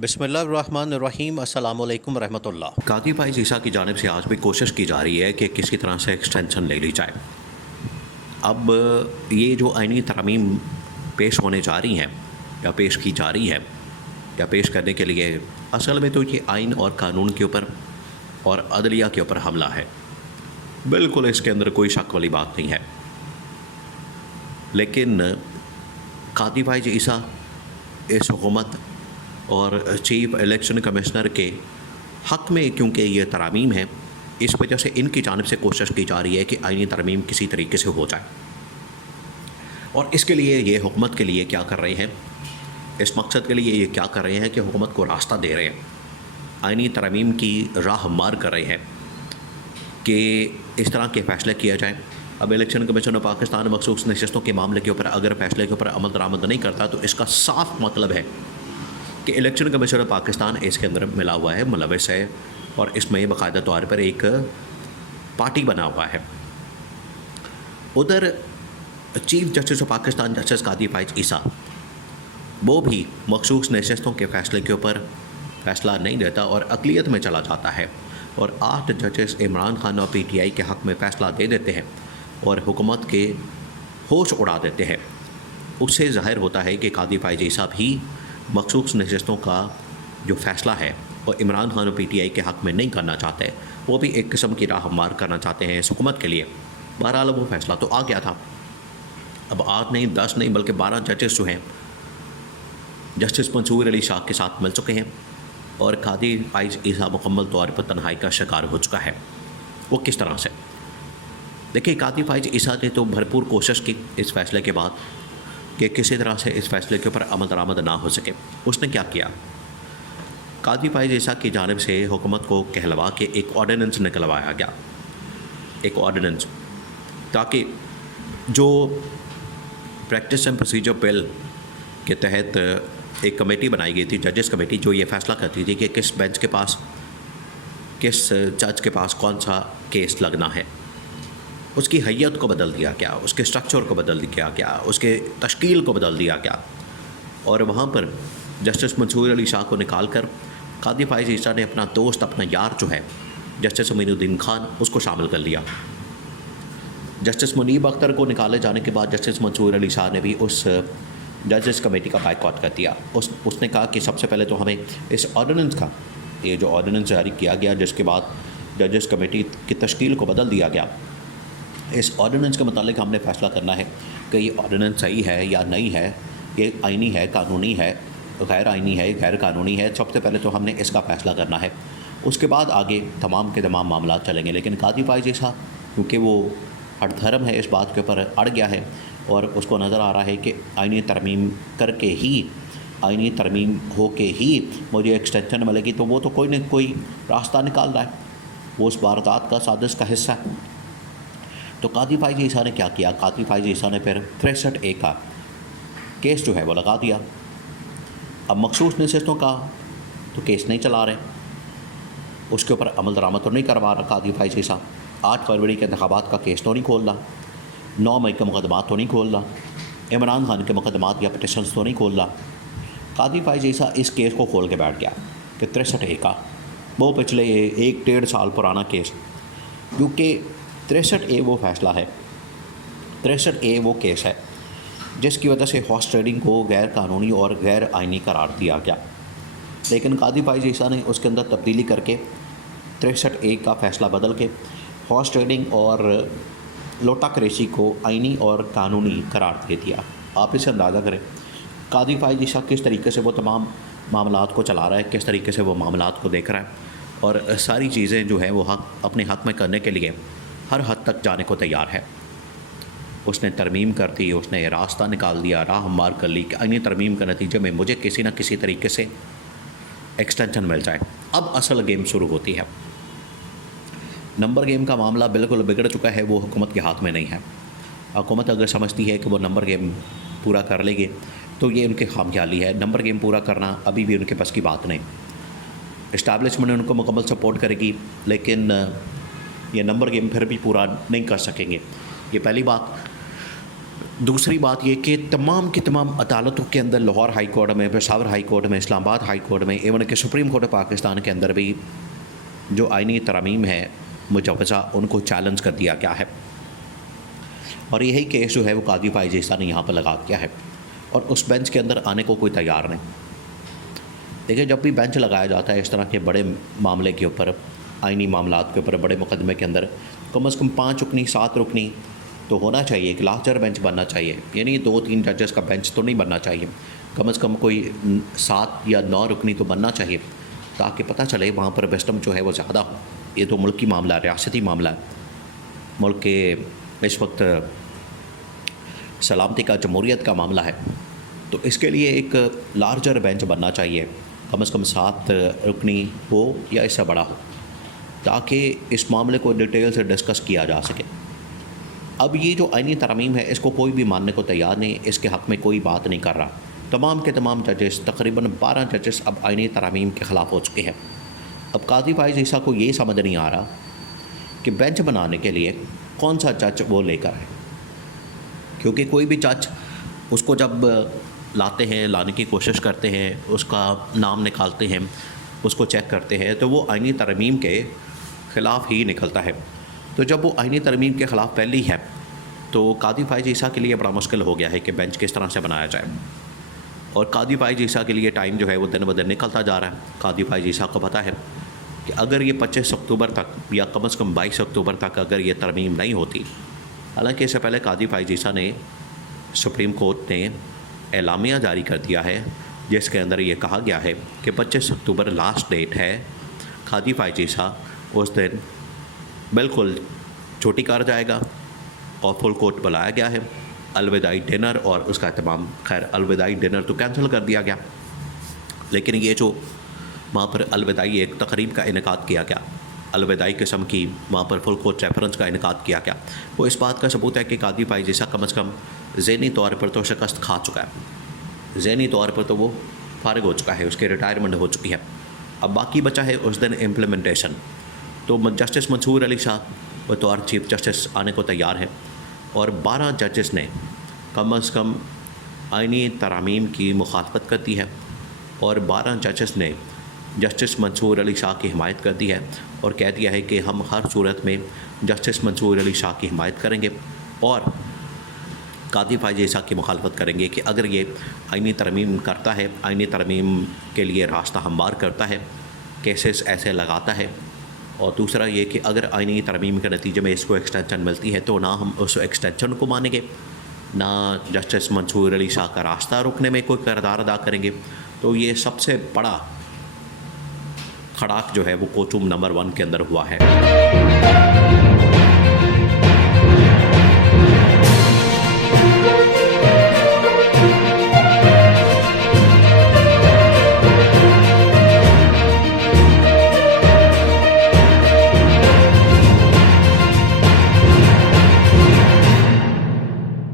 बिस्मिल्लाहिर्रहमानिर्रहीम अस्सलामु अलैकुम रहमतुल्लाह। कादी भाई ईसा की जानिब से आज भी कोशिश की जा रही है कि किसी तरह से एक्सटेंशन ले ली जाए। अब ये जो आइनी तरमीम पेश होने जा रही हैं या पेश की जा रही है या पेश करने के लिए, असल में तो ये आइन और कानून के ऊपर और अदलिया के ऊपर हमला है। बिल्कुल इसके अंदर कोई शक वाली बात नहीं है। लेकिन कादी भाई ईसा इस हुकूमत और चीफ इलेक्शन कमिश्नर के हक़ में, क्योंकि ये तरमीम है, इस वजह से इनकी जानिब से कोशिश की जा रही है कि आइनी तरमीम किसी तरीके से हो जाए। और इसके लिए ये हुकूमत के लिए क्या कर रहे हैं, इस मकसद के लिए ये क्या कर रहे हैं कि हुकूमत को रास्ता दे रहे हैं, आइनी तरमीम की राह हमवार कर रहे हैं कि इस तरह के फ़ैसले किया जाए। अब इलेक्शन कमीशन ऑफ पाकिस्तान मखसूस नशस्तों के मामले के ऊपर अगर फ़ैसले के ऊपर अमल दरामद नहीं करता तो इसका साफ मतलब है कि इलेक्शन कमीशन ऑफ पाकिस्तान इसके अंदर मिला हुआ है, मुलविस है, और इसमें बाकायदा तौर पर एक पार्टी बना हुआ है। उधर chief justice of Pakistan justice Qazi Faez ईसा, वो भी मखसूस नशस्तों के फ़ैसले के ऊपर फ़ैसला नहीं देता और अक़लियत में चला जाता है और 8 जजेस इमरान खान और PTI के हक़ में फ़ैसला दे देते हैं और हुकूमत के होश उड़ा देते हैं। उससे ज़ाहिर होता है कि कादी फाइज ईसा भी मखसूस नशस्तों का जो फ़ैसला है और इमरान खान और PTI के हक़ में नहीं करना चाहते, वो भी एक किस्म की राह हमवार करना चाहते हैं इस हुकूमत के लिए। बहरहाल वो फ़ैसला तो आ गया था। अब 8 नहीं, 10 नहीं, बल्कि 12 जजेस जो हैं जस्टिस मंसूर अली शाह के साथ मिल चुके हैं और कादी फाइज ईसा मुकम्मल तौर पर तन्हाई का शिकार हो चुका है। वो किस तरह से? देखिए, कादी फाइज ईसा ने तो भरपूर कोशिश की इस फ़ैसले के बाद कि किसी तरह से इस फ़ैसले के ऊपर अमल दरामद ना हो सके। उसने क्या किया, कादी फाइज ईसा की जानिब से हुकूमत को कहलवा के एक ऑर्डिनेंस निकलवाया गया, एक ऑर्डिनेंस, ताकि जो प्रैक्टिस एंड प्रोसीजर बिल के तहत एक कमेटी बनाई गई थी, जजेस कमेटी, जो ये फ़ैसला करती थी कि किस बेंच के पास, किस जज के पास कौन सा केस लगना है, उसकी हैयत को बदल दिया गया, उसके स्ट्रक्चर को बदल दिया गया, उसके तश्कील को बदल दिया गया और वहाँ पर जस्टिस मंसूर अली शाह को निकाल कर कादी फाइज ईसा ने अपना दोस्त, अपना यार जो है जस्टिस अमीनुद्दीन खान, उसको शामिल कर लिया। जस्टिस मुनीब अख्तर को निकाले जाने के बाद जस्टिस मंसूर अली शाह ने भी उस जजेस कमेटी का बाइकआउट कर दिया। उसने कहा कि सबसे पहले तो हमें इस ऑर्डिनेंस का, ये जो ऑर्डिनेंस जारी किया गया जिसके बाद जजेस कमेटी की तश्कील को बदल दिया गया, इस ऑर्डिनेंस के मुतालिक हमने फ़ैसला करना है कि ये ऑर्डिनेंस सही है या नहीं है, ये आइनी है, कानूनी है, गैर आइनी है, गैर कानूनी है। सबसे पहले तो हमने इसका फ़ैसला करना है, उसके बाद आगे तमाम के तमाम मामला चलेंगे। लेकिन कादी फाइज ईसा, क्योंकि वो हठधर्म है, इस बात के ऊपर अड़ गया है और उसको नज़र आ रहा है कि आइनी तरमीम करके ही, आइनी तरमीम हो के ही मुझे एक्सटेंशन मिलेगी, तो वो तो कोई न कोई रास्ता निकाल रहा है, वो उस वारदात का, साजिश का हिस्सा है। तो कादी फाइज ईसा ने क्या किया, कादी फाइज ईसा ने फिर 63A का केस जो है वो लगा दिया। अब मखसूस नशस्तों का तो केस नहीं चला रहे, उसके ऊपर अमल दरामद तो नहीं करवा रहा कादी फाइज ईसा। 8 फरवरी के इंतखाबात का केस तो नहीं खोल रहा, 9 मई के मुकदमात तो नहीं खोल रहा, इमरान खान के मुकदमात या पटिशन्स तो नहीं खोल रहा। कादी फाइज ईसा इस केस को खोल के बैठ गया कि 63A का, वो पिछले 1-1.5 साल पुराना केस, क्योंकि 63A वो फ़ैसला है, 63A वो केस है जिसकी वजह से हॉर्स ट्रेडिंग को गैर कानूनी और गैर आइनी करार दिया गया। लेकिन कादी फाइज ईसा ने उसके अंदर तब्दीली करके 63A का फ़ैसला बदल के हॉर्स ट्रेडिंग और लोटा क्रेशी को आइनी और कानूनी करार दे दिया। आप इसे अंदाज़ा करें कादी फाइज ईसा किस तरीके से वो तमाम मामलात को चला रहा है, किस तरीके से वो मामलात को देख रहा है और सारी चीज़ें जो हैं वो अपने हक़ में करने के लिए हर हद तक जाने को तैयार है। उसने तरमीम कर दी, उसने रास्ता निकाल दिया, राह हमवार कर ली कि आइनी तरमीम के नतीजे में मुझे किसी न किसी तरीके से एक्सटेंशन मिल जाए। अब असल गेम शुरू होती है। नंबर गेम का मामला बिल्कुल बिगड़ चुका है, वो हुकूमत के हाथ में नहीं है। हुकूमत अगर समझती है कि वो नंबर गेम पूरा कर लेगी तो ये उनकी खामख्याली है। नंबर गेम पूरा करना अभी भी उनके बस की बात नहीं। इस्टेब्लिशमेंट उनको मुकम्मल सपोर्ट करेगी, लेकिन ये नंबर गेम फिर भी पूरा नहीं कर सकेंगे। ये पहली बात। दूसरी बात ये कि तमाम की तमाम अदालतों के अंदर, लाहौर हाई कोर्ट में, पेशावर हाई कोर्ट में, इस्लामाबाद हाई कोर्ट में, एवन कि सुप्रीम कोर्ट ऑफ पाकिस्तान के अंदर भी जो आइनी तरमीम है मुजवज़ा, उनको चैलेंज कर दिया गया है। और यही केस जो है वो कादी फाइज़ ईसा ने यहाँ पर लगा दिया है और उस बेंच के अंदर आने को कोई तैयार नहीं। देखिए, जब भी बेंच लगाया जाता है इस तरह के बड़े मामले के ऊपर, आइनी मामलात के ऊपर, बड़े मुकदमे के अंदर, कम से कम 5 रुकनी 7 रुकनी तो होना चाहिए, एक लार्जर बेंच बनना चाहिए। यानी 2-3 जजेस का बेंच तो नहीं बनना चाहिए, कम से कम कोई 7 या 9 रुकनी तो बनना चाहिए, ताकि पता चले वहाँ पर विस्डम जो है वो ज़्यादा हो। ये तो मुल्क की मामला है, रियासती मामला है, मुल्क के इस वक्त सलामती का, जमहूरियत का मामला है। तो इसके लिए एक लार्जर बेंच बनना चाहिए, कम से कम 7 रुकनी हो या इससे बड़ा हो, ताकि इस मामले को डिटेल से डिस्कस किया जा सके। अब ये जो आइनी तरमीम है इसको कोई भी मानने को तैयार नहीं, इसके हक़ में कोई बात नहीं कर रहा। तमाम के तमाम जजेस, तकरीबन 12 जजेस अब आइनी तरमीम के ख़िलाफ़ हो चुके हैं। अब कादी फाइज़ ईसा को ये समझ नहीं आ रहा कि बेंच बनाने के लिए कौन सा जज वो लेकर है, क्योंकि कोई भी जज उसको जब लाते हैं, लाने की कोशिश करते हैं, उसका नाम निकालते हैं, उसको चेक करते हैं, तो वो आइनी तरमीम के ख़िलाफ़ ही निकलता है। तो जब वो आइनी तरमीम के ख़िलाफ़ पहली है तो कादी फाइज़ ईसा के लिए बड़ा मुश्किल हो गया है कि बेंच किस तरह से बनाया जाए। और कादी फाइज़ ईसा के लिए टाइम जो है वो दिन ब दिन निकलता जा रहा है। कादी फाइज़ ईसा को पता है कि अगर ये 25 अक्टूबर तक या कम से कम 22 अक्टूबर तक अगर ये तरमीम नहीं होती, हालांकि इससे पहले कादी फाइज़ ईसा ने, सुप्रीम कोर्ट ने एलामिया जारी कर दिया है जिसके अंदर ये कहा गया है कि 25 अक्टूबर लास्ट डेट है। कादी फाइज़ ईसा उस दिन बिल्कुल छुट्टी कर जाएगा और फुल कोर्ट बुलाया गया है, अलविदाई डिनर और उसका एहतमाम। खैर, अलविदाई डिनर तो कैंसिल कर दिया गया, लेकिन ये जो वहाँ पर अलविदाई एक तकरीब का इनेकाद किया गया, अलविदाई किस्म की वहाँ पर फुल कोर्ट रेफरेंस का इनेकाद किया गया, वो इस बात का सबूत है कि कादी फाइज़ ईसा कम से कम ज़हनी तौर पर तो शिकस्त खा चुका है, ज़हनी तौर पर तो वो फारिग हो चुका है, उसकी रिटायरमेंट हो चुकी है। अब बाकी बचा है उस दिन इम्प्लीमेंटेशन। तो जस्टिस मंसूर अली शाह बतौर चीफ जस्टिस आने को तैयार है और 12 जजेस ने कम से कम आइनी तरामीम की मुखालफत कर दी है और 12 जजेस ने जस्टिस मंसूर अली शाह की हिमायत कर दी है और कह दिया है कि हम हर सूरत में जस्टिस मंसूर अली शाह की हिमायत करेंगे और कादी फाइज़ ईसा की मुखालफत करेंगे कि अगर ये आइनी तरमीम करता है, आइनी तरमीम के लिए रास्ता हमवार करता है, केसेस ऐसे लगाता है, और दूसरा ये कि अगर आइनी तरमीम के नतीजे में इसको एक्सटेंशन मिलती है तो ना हम उस एक्सटेंशन को मानेंगे, ना जस्टिस मंसूर अली शाह का रास्ता रुकने में कोई किरदार अदा करेंगे। तो ये सबसे बड़ा खड़ाक जो है वो कोर्ट रूम नंबर 1 के अंदर हुआ है।